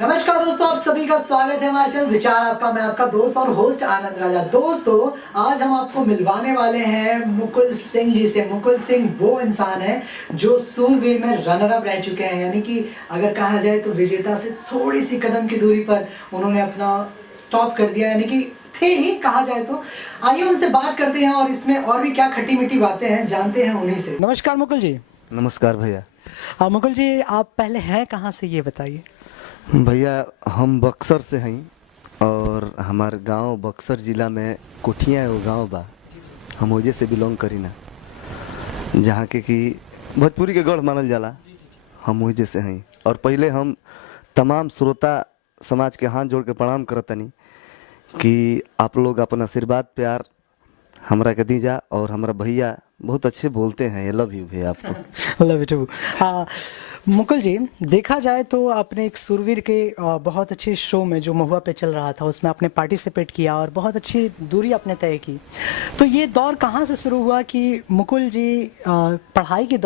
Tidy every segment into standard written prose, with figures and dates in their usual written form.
नमस्कार दोस्तों, आप सभी का स्वागत है हमारे चैनल विचार आपका। मैं आपका दोस्त और होस्ट आनंद राजा। दोस्तों, आज हम आपको मिलवाने वाले हैं मुकुल सिंह जी से। मुकुल सिंह वो इंसान है जो सूरवीर में रनर अप रह चुके हैं, यानी कि अगर कहा जाए तो विजेता से थोड़ी सी कदम की दूरी पर उन्होंने अपना स्टॉप कर दिया, यानी कि थे ही कहा जाए तो। आइए उनसे बात करते हैं और इसमें और भी क्या खट्टी मीठी बातें हैं जानते हैं उन्हीं से। नमस्कार मुकुल जी। नमस्कार भैया। मुकुल जी, आप पहले हैं कहाँ से ये बताइए। भैया हम बक्सर से हैं और हमार गांव बक्सर जिला में कोठिया एगो गांव बा। हम ओजे से बिलोंग करी ना, जहाँ के कि भोजपुरी के गढ़ मानल जाला। हम ओजे से हैं और पहले हम तमाम श्रोता समाज के हाथ जोड़ के प्रणाम करतनी कि आप लोग अपन आशीर्वाद प्यार हमरा के दीजा। और हमारा भैया बहुत अच्छे बोलते हैं, लव यू भैया आपको। Love you two. मुकुल जी, देखा जाए तो आपने एक सुरवीर के बहुत अच्छे शो में जो महुआ पे चल रहा था उसमें आपने पार्टिसिपेट किया और बहुत अच्छी दूरी आपने तय की। तो ये दौर कहाँ से शुरू हुआ कि मुकुल जी पढ़ाई के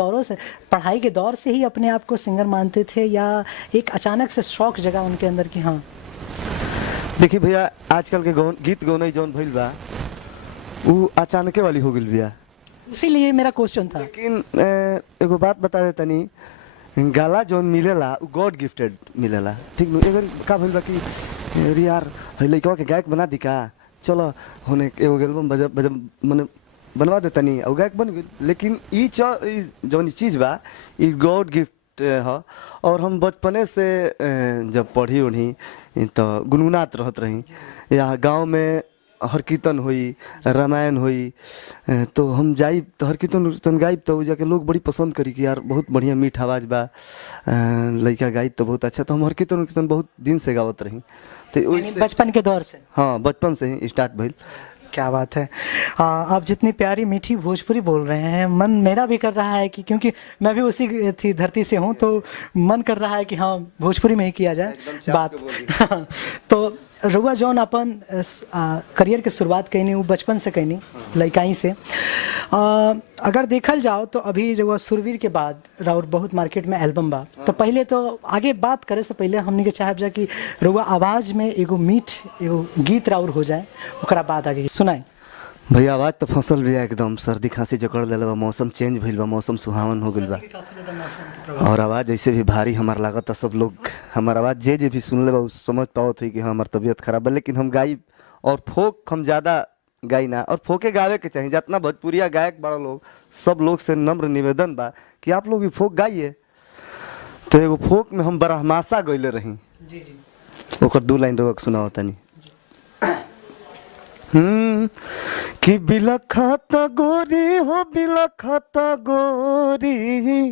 दौर से ही अपने आप को सिंगर मानते थे, या एक अचानक से शौक जगा उनके अंदर कि हाँ? देखिए भैया, आजकल के गीत गौनई जौन भइल बा वो अचानके वाली हो गई भैया, इसीलिए मेरा क्वेश्चन था। लेकिन एगो बात बता दे तनी, गाला जौन मिलेला वो गॉड गिफ्टेड मिलेला। ठीक नु अगर का भइल बा कि अरे यार है लइकवा के गायक बना दी का, चलो होने एगो एल्बम बजा माने बनवा दे तनी और गायक बन गेल। लेकिन ई जौन चीज बा ई गॉड गिफ्ट ह। और हम बचपने से जब पढ़ी उढ़ी तो गुनगुनात रहत रही। या गांव में हर कीर्तन हुई, रामायण हुई, तो हम जाइब तो हर कीर्तन गाइब तो जाके लोग बड़ी पसंद करी कि यार बहुत बढ़िया मीठ आवाज़ बा, लड़का गाई तो बहुत अच्छा। तो हम हर कीर्तन बहुत दिन से गावत रही। तो बचपन के दौर से? हाँ, बचपन से ही स्टार्ट भइल। क्या बात है। आप जितनी प्यारी मीठी भोजपुरी बोल रहे हैं, मन मेरा भी कर रहा है कि, क्योंकि मैं भी उसी थी धरती से हूँ, तो मन कर रहा है कि हाँ भोजपुरी में ही किया जाए बात। तो रुआ जौन अपन करियर के शुरुआत कैनी वो बचपन से कैनी, लइकाई से। अगर देखल जाओ तो अभी रुआ सुरवीर के बाद राउर बहुत मार्केट में एल्बम बा। तो पहले तो आगे बात करे से पहले हमने के चाहब जा कि रुआ आवाज़ में एगो गीत राउर हो जाए, ओकरा बाद आगे सुनाए। भैया आवाज़ तो फसल भी एकदम सर्दी खांसी जकड़ ले बा, मौसम चेंज भइल बा, मौसम सुहावन हो गइल बा और आवाज़ ऐसे भी भारी हमार लागत। सब लोग हमार आवाज़ जे भी सुन ले बा समझ पावत हुई कि हाँ हमार तबीयत खराब है। लेकिन हम गाई और फोक हम ज़्यादा गाई ना, और फोके गावे के चाहिए। जितना भोजपुरिया गायक बड़ा लोग सब लोग से नम्र निवेदन बा कि आप लोग भी फोक गाइए। तो एगो फोक में हम बरहमासा गइले रही। जी जी। ओकर 2 लाइन रोक सुनाओ तनी। कि बिलखत गोरी हो बिलखत गोरी,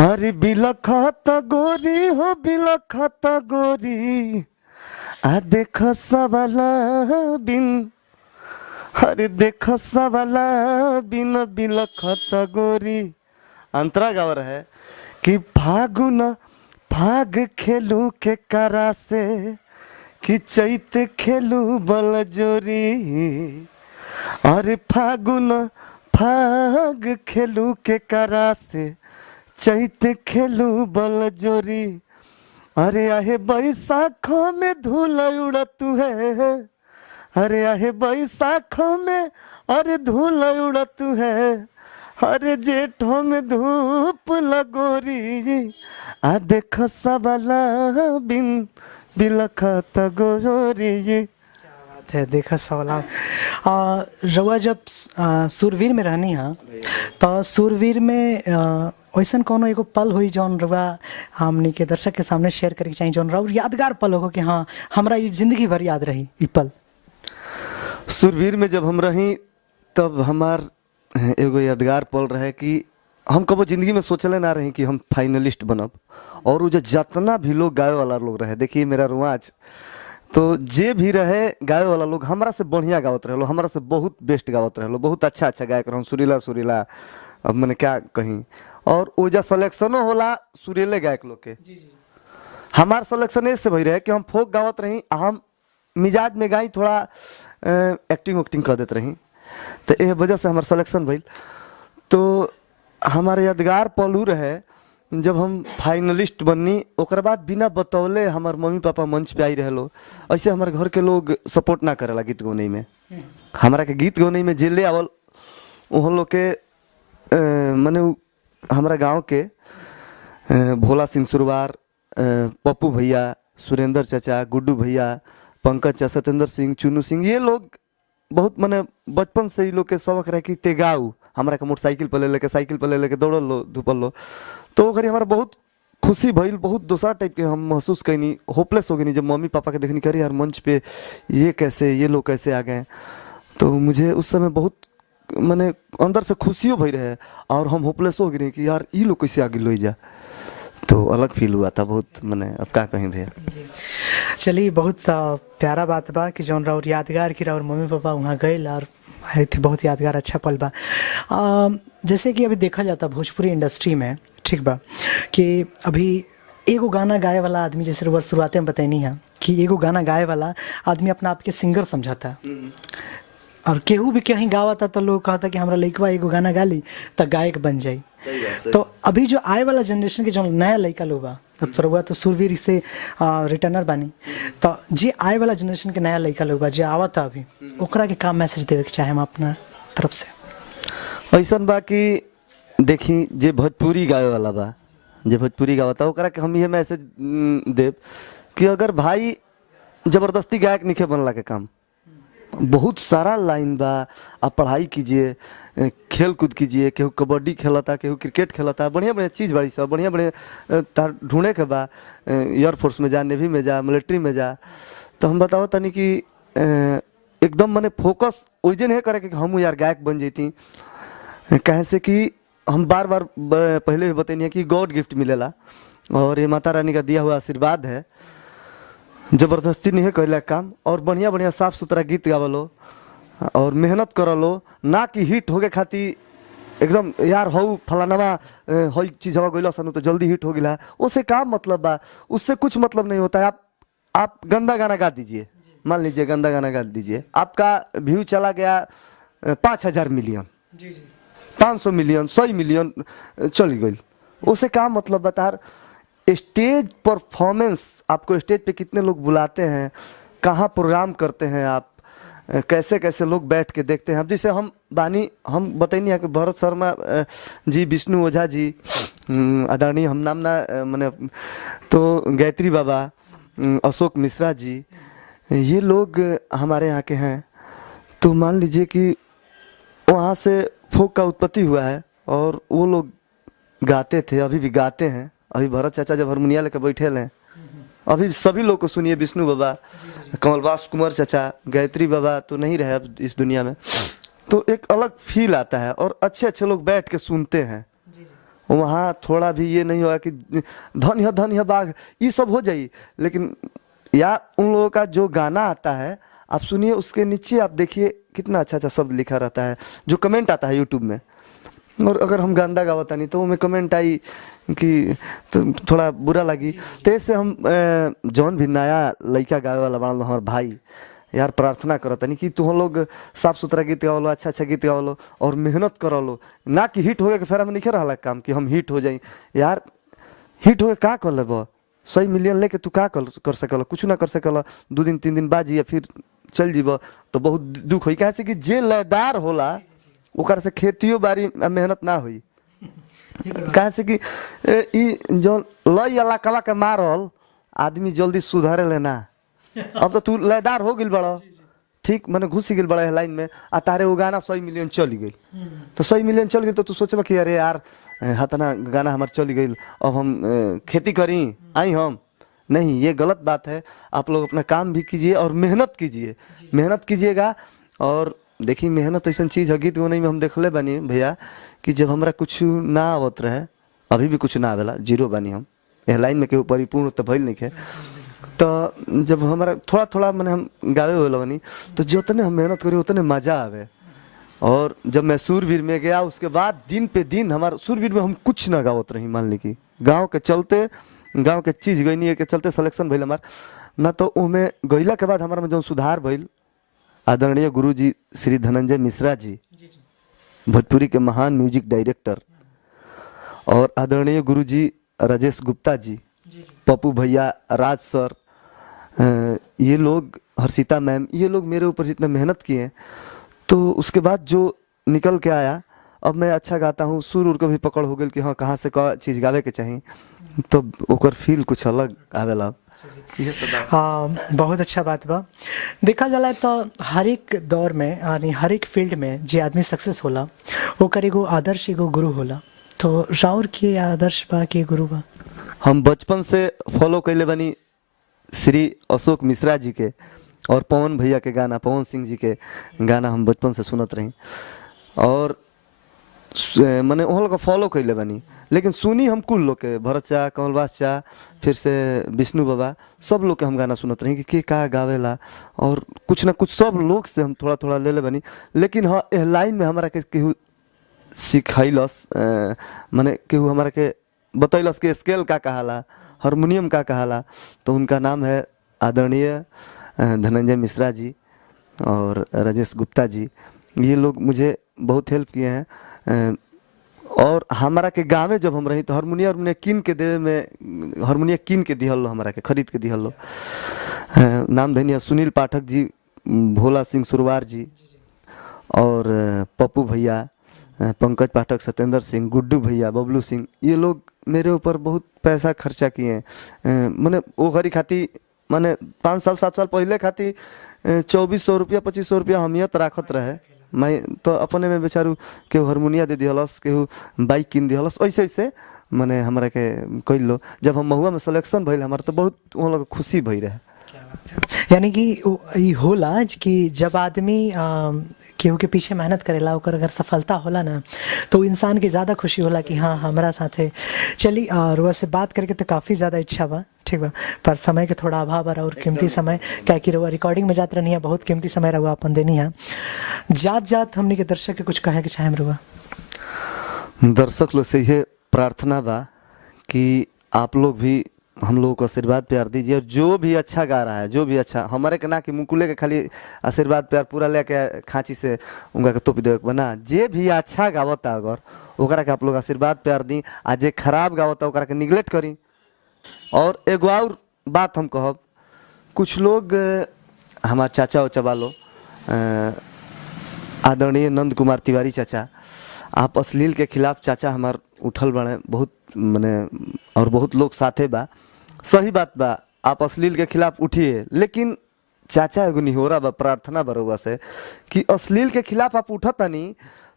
अरे बिलखत गोरी हो बिलखत गोरी, आ देख सबला बिन, अरे देख सबला बिन बिलखत गोरी। अंतरा गावर है कि फाग खेलू के करा से, कि चैत खेलू बल जोरी, अरे फाग खेलू के करा से, चैत खेलू बल जोरी। अरे आहे बैसाखों में धूल उड़त है, अरे आहे बैसाखों में अरे धूल उड़त है, अरे जेठों में धूप लगोरी, आ देख सबला बिन बिलखत गोरी। क्या बात है, देखा सवाल। रउआ जब सुरवीर में रहनी है तो सुरवीर में वैसन कोनो एगो पल हुई जौन रउआ हमनी के दर्शक के सामने शेयर करे चाहिए, जौन रउआ यादगार पल हो कि हाँ हमरा ये जिंदगी भर याद रही ये पल? सुरवीर में जब हम रही तब हमार एगो यादगार पल रहे कि हम कबो जिंदगी में सोचले ना रही कि हम फाइनलिस्ट बनब। और वो जो जितना भी लोग गावे वाला लोग रहे, देखिए मेरा रुआज तो जे भी रहे गावे वाला लोग हमरा से बढ़िया गावत रहे, हमरा से बहुत बेस्ट गावत रहे, बहुत अच्छा अच्छा गायक रहे, सुरीला सुरीला, अब मैंने क्या कहीं। और वो जो सिलेक्शनो होला सुरीले गायक लोग के, हमार सिलेक्शन ऐसे भई रहे कि हम फोक गावत रही, हम मिजाज में गाई थोड़ा एक्टिंग कर देते रही। तो यह वजह से हमार सिलेक्शन भइल। तो हमारे यादगार पल रहे जब हम फाइनलिस्ट बननी ओकर बाद बिना बतौले हमार मम्मी पापा मंच पे आई रहलो। ऐसे हमारे घर के लोग सपोर्ट ना करेला गीत गौने में। हमारा के गीत गौने में जेले आवल उन लोग के माने हमारा गांव के भोला सिंह सुरवार, पप्पू भैया, सुरेंद्र चाचा, गुड्डू भैया, पंकज चाचा, सत्येंद्र सिंह, चुनू सिंह, ये लोग बहुत माने बचपन से ही लोग के शौक रहे कि ते गाऊ। हमारा के मोटरसाइकिल पर ले लेके साइकिल पर ले लेके दौड़ल लो धूपल लो। तो ओकरी हमारा बहुत खुशी भइल, बहुत दूसरा टाइप के हम महसूस कैनी, होपलेस हो गई जब मम्मी पापा के देखनी करी यार मंच पे ये कैसे, ये लोग कैसे आ गए। तो मुझे उस समय बहुत माने अंदर से खुशियों भई रहे और हम होपलेस हो गए कि यार ये लोग कैसे आगे लो जा। तो अलग फील हुआ था बहुत, मैंने अब क्या कहीं भैया। चलिए बहुत प्यारा बात बा कि जौन और यादगार की और मम्मी पापा वहाँ गए और है थी बहुत यादगार अच्छा पल बा। जैसे कि अभी देखा जाता भोजपुरी इंडस्ट्री में, ठीक बा, कि अभी एगो गाना गाए वाला आदमी, जैसे रउआ शुरुआते में बताइनी है कि एगो गाना गाए वाला आदमी अपना आप के सिंगर समझाता और केहू भी कहीं गावता तो लोग कहता कि हमरा लइकवा एगो गाना गा ली तो गायक बन जाई। तो अभी जो आए वाला जनरेशन के जो नया लड़का लोग बा, तब तो रउआ तो सुरवीर से रिटर्नर बानी, तो जे आए वाला जनरेशन के नया लड़का लोग बा जे आवता अभी, ओकरा के का मैसेज देवे के चाहे हम अपना तरफ से? ऐसा बा कि देखी जे भोजपुरी गावे वाला बा, जे भोजपुरी गावता ओकरा के हम ये मैसेज देव कि अगर भाई जबरदस्ती गायक निखे बनला के काम, बहुत सारा लाइन बा। आप पढ़ाई कीजिए, खेल कूद कीजिए, केहू कबड्डी खेलता, केहू क्रिकेट खेलता, बढ़िया बढ़िया चीज़ बड़ी सब बढ़िया बढ़िया तार ढूंढे के बा। एयरफोर्स में जा, नेवी में जा, मिलिट्री में जा। तो हम बताओ तनी कि एकदम मैंने फोकस ओइजे नहीं करे कि हम यार गायक बन जैती। कहे से कि हम बार बार पहले भी बतैनी है कि गॉड गिफ्ट मिलेला और ये माता रानी का दिया हुआ आशीर्वाद है। जबरदस्ती नहीं है कैला काम और बढ़िया बढ़िया साफ सुथरा गीत गावलो और मेहनत करलो, ना कि हिट होगे खातिर एकदम यार हो फलानवा हो चीज हवा गइला सनु तो जल्दी हिट हो गिला, उससे काम मतलब बा, उससे कुछ मतलब नहीं होता है। आप गंदा गाना गा दीजिए, मान लीजिए गंदा गाना गा दीजिए, आपका व्यू चला गया 5,000 मिलियन, 500 मिलियन, 100 मिलियन चली गई, उससे क्या मतलब बता। स्टेज परफॉर्मेंस, आपको स्टेज पे कितने लोग बुलाते हैं, कहाँ प्रोग्राम करते हैं आप, कैसे कैसे लोग बैठ के देखते हैं। अब जैसे हम बानी, हम बताइए नहीं कि भरत शर्मा जी, विष्णु ओझा जी, आदरणीय हम नाम ना मैंने, तो गायत्री बाबा, अशोक मिश्रा जी, ये लोग हमारे यहाँ के हैं। तो मान लीजिए कि वहाँ से फोक का उत्पत्ति हुआ है और वो लोग गाते थे, अभी भी गाते हैं। अभी भरत चाचा जब हारमोनिया लेकर बैठे हैं, अभी सभी लोग को सुनिए, विष्णु बाबा, कमलवास कुमार चाचा, गायत्री बाबा तो नहीं रहे अब इस दुनिया में। तो एक अलग फील आता है और अच्छे अच्छे लोग बैठ के सुनते हैं। वहाँ थोड़ा भी ये नहीं हुआ कि धन है बाघ, ये सब हो जाए, लेकिन या उन लोगों का जो गाना आता है आप सुनिए, उसके नीचे आप देखिए कितना अच्छा अच्छा शब्द लिखा रहता है, जो कमेंट आता है यूट्यूब में। और अगर हम गांदा गावता नहीं तो उनमें कमेंट आई कि तो थोड़ा बुरा लगी। तो इससे हम जौन भी नया लड़का गावे वाला बना लो, हमारे भाई यार प्रार्थना करता नहीं कि तुम लोग साफ सुथरा गीत गाओ लो, अच्छा अच्छा गीत गाओ लो और मेहनत करो लो, ना कि हिट हो गया कि फिर हम नहीं रहा काम कि हम हिट हो जाए। यार हिट हो गया का कर लेब, 100 मिलियन लेके तू का कर सकल, कुछ ना कर सकल, 2 दिन 3 दिन बाजी या फिर चल जीब तो बहुत दुख हो। कहे कि जे लयदार होला ओकर से खेतियो बाड़ी मेहनत ना हुई। कहे से कि जो लय इलाका के मारल आदमी जल्दी सुधरे लेना। अब तो तू लयदार हो गई बड़ा, ठीक मैंने घुस गई बड़ा लाइन में, आ तारे वो गाना 100 मिलियन चली गई। तो 100 मिलियन चल गई तो तू सोचे कि अरे यार हतना गाना हमारे चली गई, अब हम खेती करी आई हम नहीं। ये गलत बात है। आप लोग अपना काम भी कीजिए और मेहनत कीजिए, मेहनत कीजिएगा। और देखिए मेहनत ऐसा चीज़ है, गीत गाने में हम देखले बनी भैया कि जब हमारा कुछ ना आवत रहे, अभी भी कुछ ना आवेला, जीरो बनी हम यह लाइन में केहू परिपूर्ण तो भइल नहीं है। तो जब हमारा थोड़ा थोड़ा मैंने हम गावे वाला बनी, तो जितने हम मेहनत करी उतने मजा आवे। और जब मैं सूरवीर में गया उसके बाद दिन पे दिन हमारा सूरवीर में हम कुछ ना गावत रही, मान ली कि गाँव के चलते, गाँव के चीज गई के चलते सिलेक्शन भइल हमार ना। तो उनमें गईला के बाद हमारा में जो सुधार भइल, आदरणीय गुरु जी श्री धनंजय मिश्रा जी, भोजपुरी के महान म्यूजिक डायरेक्टर, और आदरणीय गुरु जी राजेश गुप्ता जी, पप्पू भैया, राज सर, ये लोग, हर्षिता मैम, ये लोग मेरे ऊपर जितना मेहनत किए हैं, तो उसके बाद जो निकल के आया, अब मैं अच्छा गाता हूँ, सुर उर को भी पकड़ हो गई कि हाँ कहाँ से का चीज़ गावे के चाहिए, तो ओकर फील कुछ अलग आवेला। ये सब बात। हाँ, बहुत अच्छा बात बा। देखा जाला तो हर एक दौर में यानी हर एक फील्ड में जे आदमी सक्सेस होला ओकर एगो आदर्श एगो गुरु होला। तो राउर के आदर्श बा के गुरु बा? हम बचपन से फॉलो कैले बनी श्री अशोक मिश्रा जी के और पवन भैया के गाना, पवन सिंह जी के गाना हम बचपन से सुनत रही और मैंने वहाँ लोग फॉलो कैले बनी। लेकिन सुनी हम कुल लोग के, भरत चा, कमलवास चा, फिर से विष्णु बाबा, सब लोग के हम गाना सुनत रही कि का गावेला, और कुछ ना कुछ सब लोग से हम थोड़ा थोड़ा ले ले बनी। लेकिन हाँ एह लाइन में हमारा के केहू सिखैलस, माने केहू हमारा के बतैलस कि स्केल का कहाला, हारमोनियम का कहाला, तो उनका नाम है आदरणीय धनंजय मिश्रा जी और राजेश गुप्ता जी। ये लोग मुझे बहुत हेल्प किए हैं। और हमारा के गाँव में जब हम रही तो हारमोनियम कीन के देवे में, हारमोनियम कीन के दिहल लो, हमारा के खरीद के दिहल लो। नाम धनिया सुनील पाठक जी, भोला सिंह सुरवार जी और पप्पू भैया, पंकज पाठक, सत्येंद्र सिंह, गुड्डू भैया, बबलू सिंह, ये लोग मेरे ऊपर बहुत पैसा खर्चा किए हैं। मैंने वो घड़ी खाती, मैंने 5 साल 7 साल पहले खाती 2400 रुपया 2500 रुपया हमियत राखत रहे। मैं तो अपने में बेचारू केहू हारमोनिया दे दिहलस, केहू बाइक किन दिहलस, ऐसे ऐसे मैंने हमरा के कैल लो। जब हम महुआ में सिलेक्शन भइल हमारा तो बहुत वहाँ लोग खुशी भई रहे। यानी कि ई होला कि जब आदमी केहू के पीछे मेहनत करेला ओकर अगर सफलता होला ना तो इंसान के ज़्यादा खुशी होला कि हाँ हमारा साथे चली। और वैसे बात करके तो काफ़ी ज़्यादा इच्छा बा, ठीक बा, पर समय के थोड़ा अभाव बा और कीमती समय क्या कि रहुआ रिकॉर्डिंग में जात रहनी है, बहुत कीमती समय रहुआ अपन देनी है। जात जात हमने के दर्शक के कुछ कहे के चाहे रहुआ? दर्शक लोग से ये प्रार्थना बा कि आप लोग भी हम लोगों को आशीर्वाद प्यार दीजिए, और जो भी अच्छा गा रहा है, जो भी अच्छा, हमारे के ना कि मुकुले के खाली आशीर्वाद प्यार पूरा लेके खांची से उनका के तोप दे बना, जे भी अच्छा गावता अगर ओकरा के आप लोग आशीर्वाद प्यार दी, आ जे खराब गावता ओकरा के निगलेक्ट करी। और एगो और बात हम कहब, कुछ लोग हमार चाचा उचा वालो, आदरणीय नंद कुमार तिवारी चाचा, आप अश्लील के खिलाफ चाचा हमार उठल बने बहुत मने, और बहुत लोग साथे बा, सही बात बा, आप अश्लील के खिलाफ उठिए। लेकिन चाचा एगो निहोरा बा, प्रार्थना बरुआ से कि अश्लील के खिलाफ आप उठता नहीं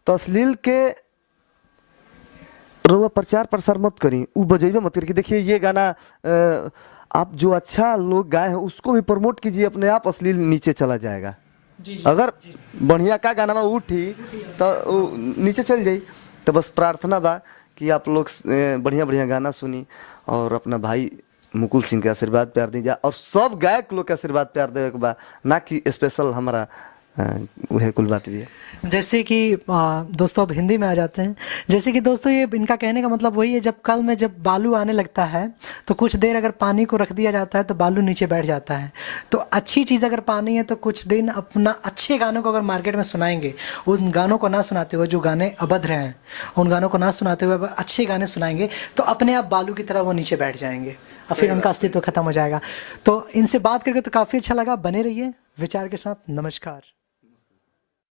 तो अश्लील के रुआ प्रचार प्रसार मत करी, उ बजेबे मत करी कि देखिए ये गाना आप जो अच्छा लोग गाए हैं उसको भी प्रमोट कीजिए, अपने आप अश्लील नीचे चला जाएगा। अगर बढ़िया का गाना उठी तो नीचे चल जाई। तो बस प्रार्थना बा कि आप लोग बढ़िया बढ़िया गाना सुनी और अपना भाई मुकुल सिंह के आशीर्वाद प्यार दीजिए, और सब गायक लोग के आशीर्वाद प्यार देवे के बा, ना कि स्पेशल हमारा वह कुल बात भी है। जैसे कि दोस्तों अब हिंदी में आ जाते हैं। जैसे कि दोस्तों ये इनका कहने का मतलब वही है, जब कल में जब बालू आने लगता है तो कुछ देर अगर पानी को रख दिया जाता है तो बालू नीचे बैठ जाता है। तो अच्छी चीज़ अगर पानी है तो कुछ दिन अपना अच्छे गानों को अगर मार्केट में सुनाएंगे, उन गानों को ना सुनाते हुए जो गाने अभद्र हैं उन गानों को ना सुनाते हुए अच्छे गाने सुनाएंगे तो अपने आप बालू की तरह वो नीचे बैठ जाएंगे और फिर उनका अस्तित्व खत्म हो जाएगा। तो इनसे बात करके तो काफ़ी अच्छा लगा। बने रहिए विचार के साथ। नमस्कार।